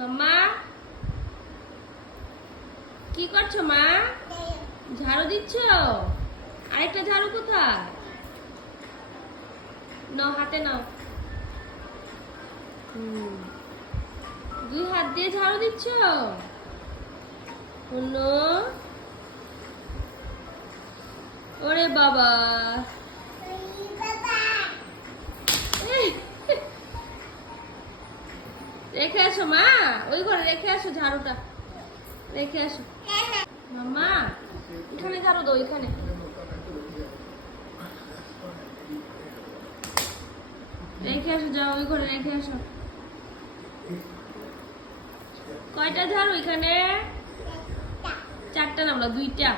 মাম্মা কি করছো মা? ঝাড়ু দিচ্ছ? আরেকটা ঝাড়ু কোথায়? নাও, হাতে নাও। দুই হাত দিয়ে ঝাড়ু দিচ্ছ? ওরে বাবা, রেখে আসো মা, ওই ঘরে রেখে আসো, ঝাড়ুটা রেখে আসো। মাম্মা এখানে ঝাড়ু দাও, এখানে। রেখে আসো, যাও ওই ঘরে রেখে আসো। কয়টা ঝাড়ু এখানে? চারটা না, বলো দুইটা।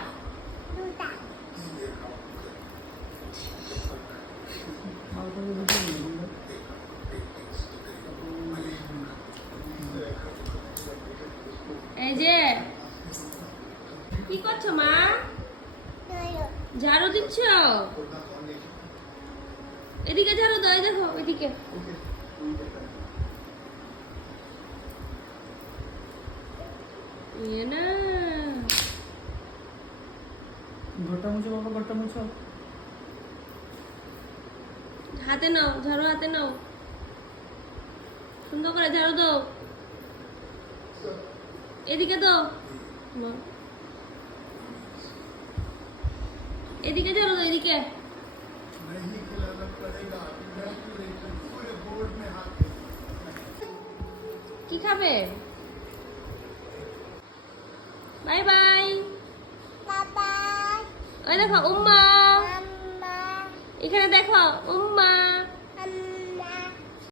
এই যে কি করছো মা? ঝাড়ু দিচ্ছ? এদিকে ঝাড়ু দাও, এই দেখো এদিকে। না, ঘরটা মুছো বাবা, ঘরটা মুছো। হাতে নাও ঝাড়ু, হাতে নাও, সুন্দর করে ঝাড়ু দাও। এদিকে দাও, এদিকে ঝাড়ু দাও, এদিকে। কি খাবে? Bye bye. ওই দেখো উম্মা, এখানে দেখো উম্মা।